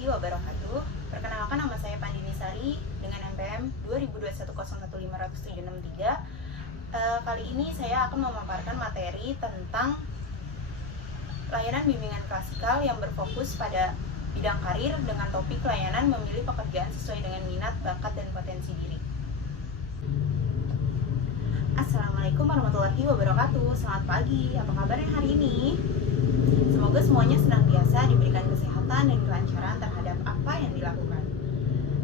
warahmatullahi wabarakatuh. Perkenalkan, nama saya Pandini Sari dengan NPM 2021011563. Kali ini saya akan memaparkan materi tentang layanan bimbingan klasikal yang berfokus pada bidang karir dengan topik layanan memilih pekerjaan sesuai dengan minat, bakat, dan potensi diri. Assalamualaikum warahmatullahi wabarakatuh. Selamat pagi, apa kabarnya hari ini? Semoga semuanya senantiasa diberikan kesehatan dan kelancaran terhadap apa yang dilakukan.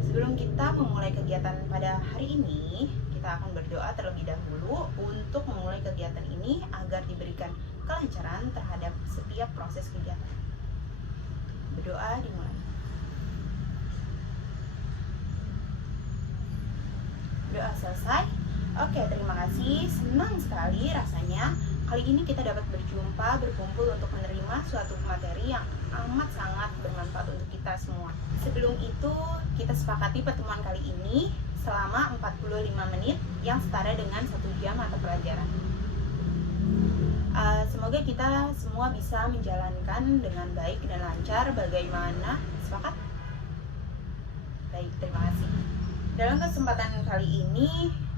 Sebelum kita memulai kegiatan pada hari ini, kita akan berdoa terlebih dahulu untuk memulai kegiatan ini agar diberikan kelancaran terhadap setiap proses kegiatan. Berdoa dimulai. Doa selesai. Oke, terima kasih. Senang sekali rasanya kali ini kita dapat berkumpul untuk menerima suatu materi yang amat sangat bermanfaat untuk kita semua. Sebelum itu, kita sepakati pertemuan kali ini selama 45 menit yang setara dengan 1 jam mata pelajaran. Semoga kita semua bisa menjalankan dengan baik dan lancar. Bagaimana? Sepakat? Baik, terima kasih. Dalam kesempatan kali ini,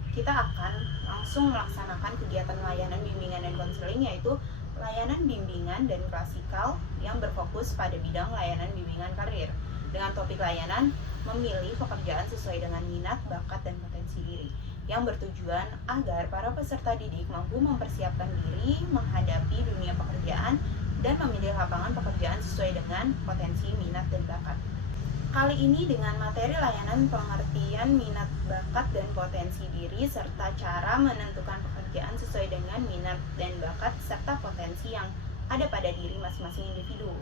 kita akan langsung melaksanakan kegiatan layanan bimbingan dan konseling, yaitu layanan bimbingan dan klasikal yang berfokus pada bidang layanan bimbingan karir dengan topik layanan memilih pekerjaan sesuai dengan minat, bakat, dan potensi diri, yang bertujuan agar para peserta didik mampu mempersiapkan diri menghadapi dunia pekerjaan dan memilih lapangan pekerjaan sesuai dengan potensi, minat, dan bakat. Kali ini dengan materi layanan pengertian minat, bakat, dan potensi diri serta cara menentukan pekerjaan sesuai dengan minat dan bakat serta potensi yang ada pada diri masing-masing individu.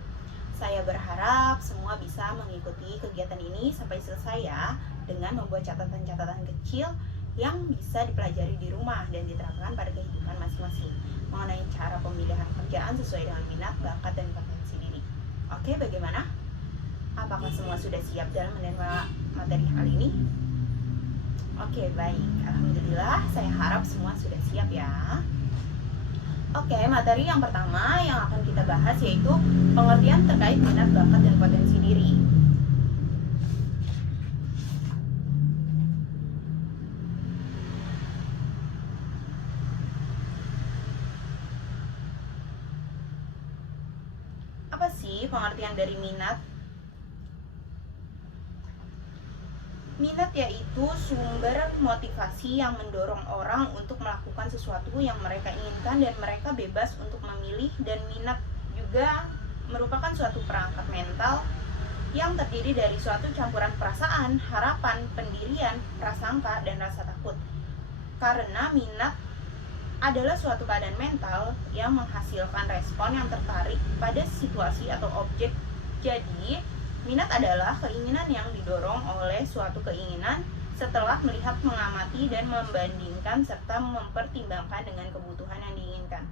Saya berharap semua bisa mengikuti kegiatan ini sampai selesai ya, dengan membuat catatan-catatan kecil yang bisa dipelajari di rumah dan diterapkan pada kehidupan masing-masing mengenai cara pemilihan pekerjaan sesuai dengan minat, bakat, dan potensi diri. Oke, bagaimana? Apakah semua sudah siap dalam menerima materi kali ini? Oke, baik. Alhamdulillah, saya harap semua sudah siap ya. Oke, materi yang pertama yang akan kita bahas yaitu pengertian terkait minat, bakat, dan potensi diri. Apa sih pengertian dari minat? Minat yaitu sumber motivasi yang mendorong orang untuk melakukan sesuatu yang mereka inginkan dan mereka bebas untuk memilih, dan minat juga merupakan suatu perangkat mental yang terdiri dari suatu campuran perasaan, harapan, pendirian, prasangka, dan rasa takut. Karena minat adalah suatu keadaan mental yang menghasilkan respon yang tertarik pada situasi atau objek. Jadi, minat adalah keinginan yang didorong oleh suatu keinginan setelah melihat, mengamati, dan membandingkan serta mempertimbangkan dengan kebutuhan yang diinginkan.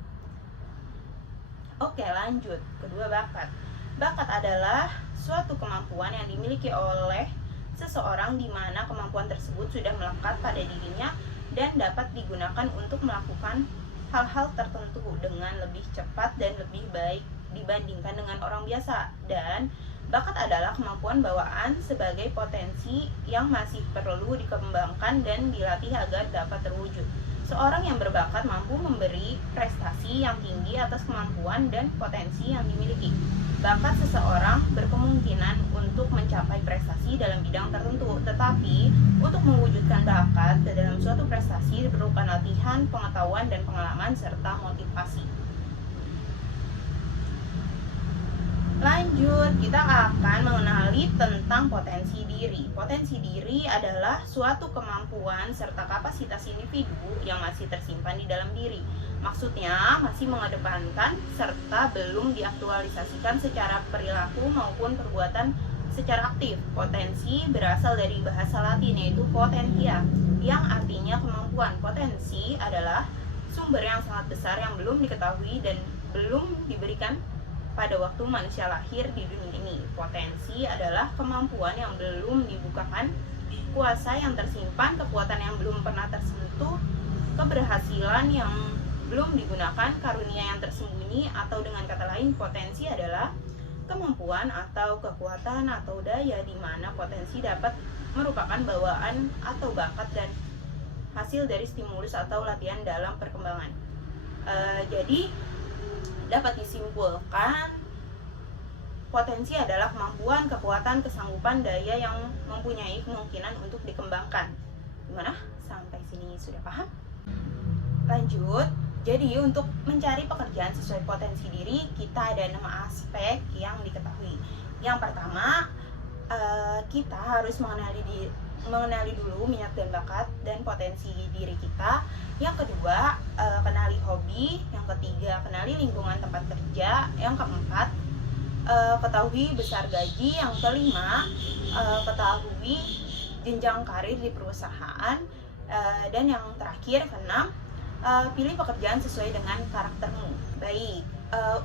Oke, lanjut. Kedua, bakat. Bakat adalah suatu kemampuan yang dimiliki oleh seseorang di mana kemampuan tersebut sudah melekat pada dirinya dan dapat digunakan untuk melakukan hal-hal tertentu dengan lebih cepat dan lebih baik dibandingkan dengan orang biasa. Dan bakat adalah kemampuan bawaan sebagai potensi yang masih perlu dikembangkan dan dilatih agar dapat terwujud. Seorang yang berbakat mampu memberi prestasi yang tinggi atas kemampuan dan potensi yang dimiliki. Bakat seseorang berkemungkinan untuk mencapai prestasi dalam bidang tertentu, tetapi untuk mewujudkan bakat dalam suatu prestasi diperlukan latihan, pengetahuan, dan pengalaman serta motivasi. Lanjut, kita akan mengenali tentang potensi diri. Potensi diri adalah suatu kemampuan serta kapasitas individu yang masih tersimpan di dalam diri. Maksudnya, masih mengedepankan serta belum diaktualisasikan secara perilaku maupun perbuatan secara aktif. Potensi berasal dari bahasa Latin yaitu potentia, yang artinya kemampuan. Potensi adalah sumber yang sangat besar yang belum diketahui dan belum diberikan pada waktu manusia lahir di dunia ini. Potensi adalah kemampuan yang belum dibukakan, kuasa yang tersimpan, kekuatan yang belum pernah tersentuh, keberhasilan yang belum digunakan, karunia yang tersembunyi, atau dengan kata lain, potensi adalah kemampuan atau kekuatan atau daya di mana potensi dapat merupakan bawaan atau bakat dan hasil dari stimulus atau latihan dalam perkembangan. Jadi dapat disimpulkan potensi adalah kemampuan, kekuatan, kesanggupan, daya yang mempunyai kemungkinan untuk dikembangkan. Gimana? Sampai sini sudah paham? Lanjut. Jadi untuk mencari pekerjaan sesuai potensi diri, kita ada 6 aspek yang diketahui. Yang pertama, kita harus mengenali dulu minat dan bakat dan potensi diri kita. Yang kedua, kenali hobi. Yang ketiga, kenali lingkungan tempat kerja. Yang keempat, ketahui besar gaji. Yang kelima, ketahui jenjang karir di perusahaan. Dan yang terakhir, keenam, pilih pekerjaan sesuai dengan karaktermu. Baik,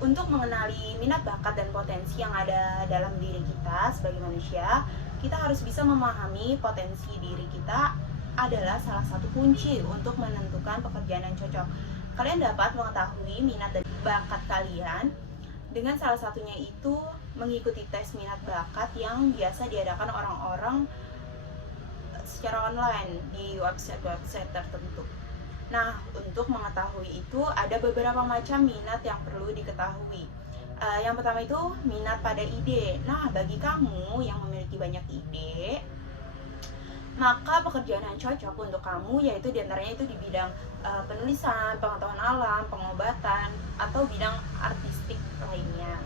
untuk mengenali minat, bakat, dan potensi yang ada dalam diri kita sebagai manusia, kita harus bisa memahami potensi diri kita adalah salah satu kunci untuk menentukan pekerjaan yang cocok. Kalian dapat mengetahui minat dan bakat kalian dengan salah satunya itu mengikuti tes minat bakat yang biasa diadakan orang-orang secara online di website-website tertentu. Nah, untuk mengetahui itu ada beberapa macam minat yang perlu diketahui. Yang pertama itu minat pada ide. Nah, bagi kamu yang memiliki banyak ide, maka pekerjaan yang cocok untuk kamu yaitu diantaranya itu di bidang penulisan, pengetahuan alam, pengobatan, atau bidang artistik lainnya.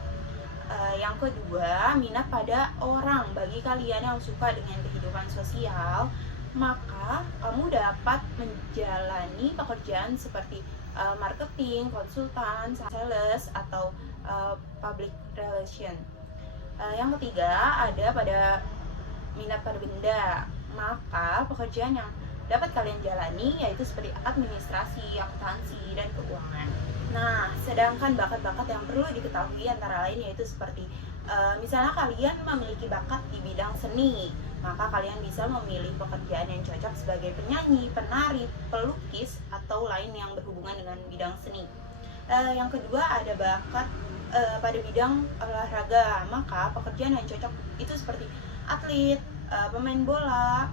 Yang kedua, minat pada orang. Bagi kalian yang suka dengan kehidupan sosial, maka kamu dapat menjalani pekerjaan seperti marketing, konsultan, sales, atau public relation. Yang ketiga, ada pada minat pada benda. Maka pekerjaan yang dapat kalian jalani yaitu seperti administrasi, akuntansi, dan keuangan. Nah, sedangkan bakat-bakat yang perlu diketahui antara lain yaitu seperti misalnya kalian memiliki bakat di bidang seni, maka kalian bisa memilih pekerjaan yang cocok sebagai penyanyi, penari, pelukis, atau lain yang berhubungan dengan bidang seni. Yang kedua, ada bakat pada bidang olahraga, maka pekerjaan yang cocok itu seperti atlet, pemain bola,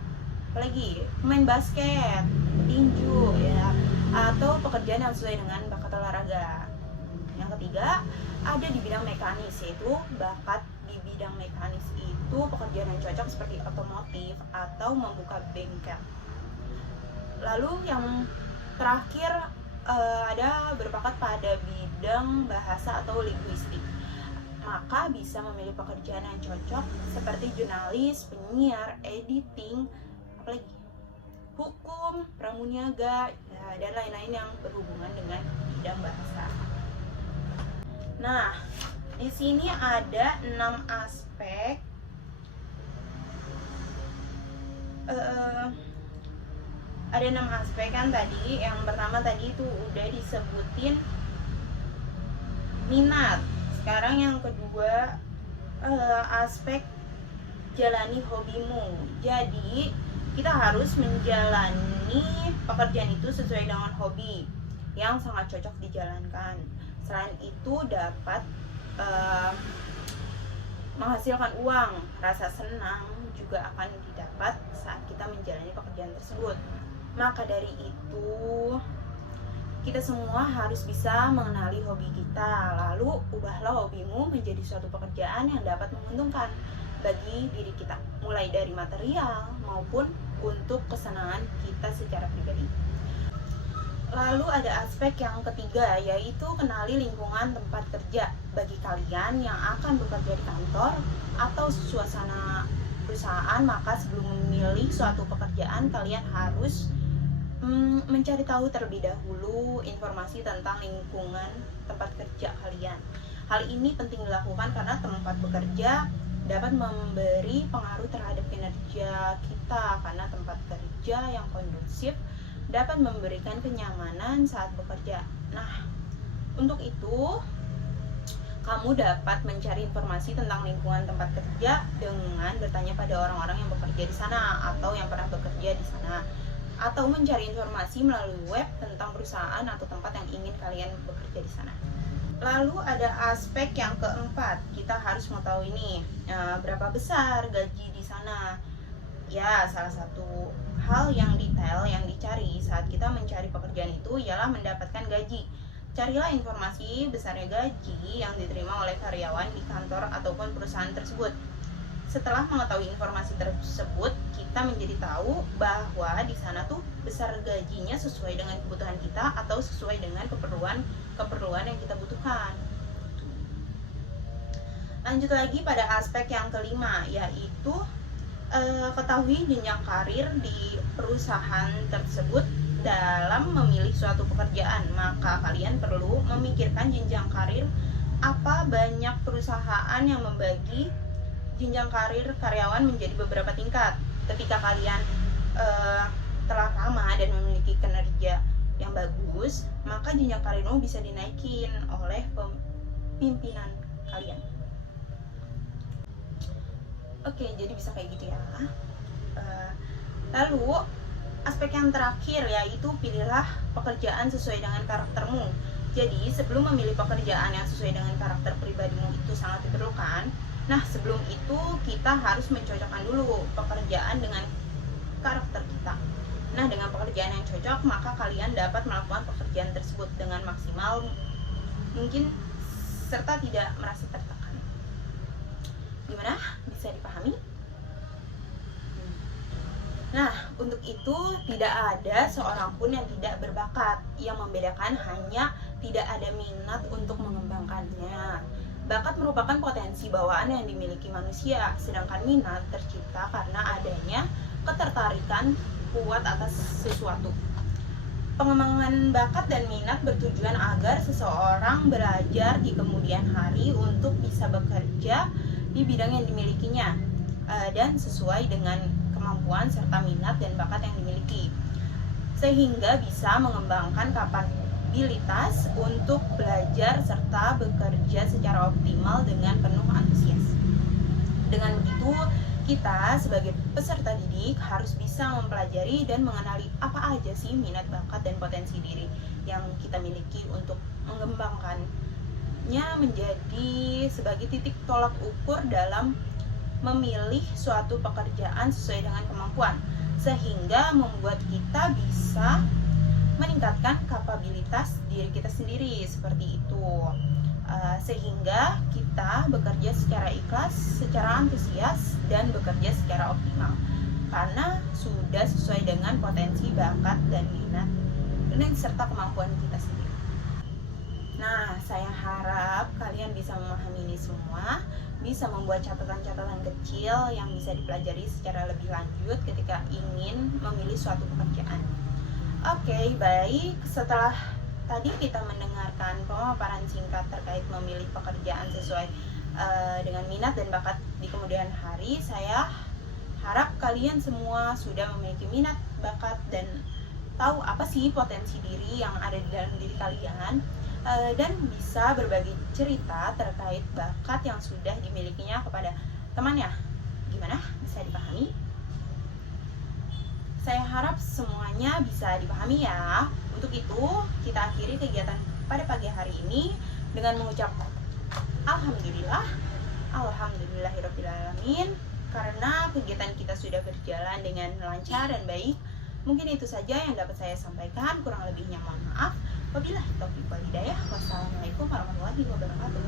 apalagi pemain basket, tinju, ya, atau pekerjaan yang sesuai dengan bakat olahraga. Yang ketiga, ada di bidang mekanis, yaitu bakat di bidang mekanis itu pekerjaan yang cocok seperti otomotif atau membuka bengkel. Lalu yang terakhir, ada berbakat pada bidang bahasa atau linguistik, maka bisa memilih pekerjaan yang cocok seperti jurnalis, penyiar, editing, apalagi hukum, pramuniaga, ya, dan lain-lain yang berhubungan dengan bidang bahasa. Nah, di sini ada 6 aspek. Ada 6 aspek kan tadi. Yang pertama tadi itu udah disebutin minat. Sekarang yang kedua, aspek jalani hobimu. Jadi kita harus menjalani pekerjaan itu sesuai dengan hobi yang sangat cocok dijalankan. Selain itu dapat menghasilkan uang. Rasa senang juga akan didapat saat kita menjalani pekerjaan tersebut. Maka dari itu kita semua harus bisa mengenali hobi kita, lalu ubahlah hobimu menjadi suatu pekerjaan yang dapat menguntungkan bagi diri kita, mulai dari material maupun untuk kesenangan kita secara pribadi. Lalu ada aspek yang ketiga, yaitu kenali lingkungan tempat kerja. Bagi kalian yang akan bekerja di kantor atau suasana perusahaan, maka sebelum memilih suatu pekerjaan, kalian harus mencari tahu terlebih dahulu informasi tentang lingkungan tempat kerja kalian. Hal ini penting dilakukan karena tempat bekerja dapat memberi pengaruh terhadap kinerja kita, karena tempat kerja yang kondusif dapat memberikan kenyamanan saat bekerja. Nah, untuk itu kamu dapat mencari informasi tentang lingkungan tempat kerja dengan bertanya pada orang-orang yang bekerja di sana atau yang pernah bekerja di sana, atau mencari informasi melalui web tentang perusahaan atau tempat yang ingin kalian bekerja di sana. Lalu ada aspek yang keempat, kita harus mengetahui ini berapa besar gaji di sana. Ya, salah satu hal yang detail yang dicari saat kita mencari pekerjaan itu ialah mendapatkan gaji. Carilah informasi besarnya gaji yang diterima oleh karyawan di kantor ataupun perusahaan tersebut. Setelah mengetahui informasi tersebut, kita menjadi tahu bahwa di sana tuh besar gajinya sesuai dengan kebutuhan kita atau sesuai dengan keperluan yang kita butuhkan. Lanjut lagi pada aspek yang kelima, yaitu ketahui jenjang karir di perusahaan tersebut. Dalam memilih suatu pekerjaan, maka kalian perlu memikirkan jenjang karir. Apa banyak perusahaan yang membagi jenjang karir karyawan menjadi beberapa tingkat. Ketika kalian telah lama dan memiliki kinerja yang bagus, maka jenjang karirmu bisa dinaikin oleh pimpinan kalian. Oke, jadi bisa kayak gitu ya. Lalu aspek yang terakhir yaitu pilihlah pekerjaan sesuai dengan karaktermu. Jadi sebelum memilih pekerjaan yang sesuai dengan karakter pribadimu itu sangat diperlukan. Nah, sebelum itu kita harus mencocokkan dulu pekerjaan dengan karakter kita. Nah, dengan pekerjaan yang cocok, maka kalian dapat melakukan pekerjaan tersebut dengan maksimal mungkin serta tidak merasa tertekan. Gimana? Bisa dipahami? Nah, untuk itu tidak ada seorang pun yang tidak berbakat. Yang membedakan hanya tidak ada minat untuk mengembangkannya. Bakat merupakan potensi bawaan yang dimiliki manusia, sedangkan minat tercipta karena adanya ketertarikan kuat atas sesuatu. Pengembangan bakat dan minat bertujuan agar seseorang belajar di kemudian hari untuk bisa bekerja di bidang yang dimilikinya dan sesuai dengan kemampuan serta minat dan bakat yang dimiliki, sehingga bisa mengembangkan kapabilitas untuk belajar serta bekerja secara optimal dengan penuh antusias. Dengan begitu, kita sebagai peserta didik harus bisa mempelajari dan mengenali apa aja sih minat, bakat, dan potensi diri yang kita miliki untuk mengembangkannya menjadi sebagai titik tolak ukur dalam memilih suatu pekerjaan sesuai dengan kemampuan, sehingga membuat kita bisa meningkatkan kapabilitas diri kita sendiri seperti itu, sehingga kita bekerja secara ikhlas, secara antusias, dan bekerja secara optimal karena sudah sesuai dengan potensi, bakat, dan minat dan serta kemampuan kita sendiri. Nah, saya harap kalian bisa memahami ini semua, bisa membuat catatan-catatan kecil yang bisa dipelajari secara lebih lanjut ketika ingin memilih suatu pekerjaan. Oke, baik. Setelah tadi kita mendengarkan pemaparan singkat terkait memilih pekerjaan sesuai dengan minat dan bakat di kemudian hari, saya harap kalian semua sudah memiliki minat, bakat, dan tahu apa sih potensi diri yang ada di dalam diri kalian, dan bisa berbagi cerita terkait bakat yang sudah dimilikinya kepada temannya. Gimana? Bisa dipahami? Saya harap semuanya bisa dipahami ya. Untuk itu, kita akhiri kegiatan pada pagi hari ini dengan mengucap Alhamdulillah, Alhamdulillahirrabbilalamin, karena kegiatan kita sudah berjalan dengan lancar dan baik. Mungkin itu saja yang dapat saya sampaikan, kurang lebihnya mohon maaf. Wabillahi taufiq wal hidayah. Wassalamualaikum warahmatullahi wabarakatuh.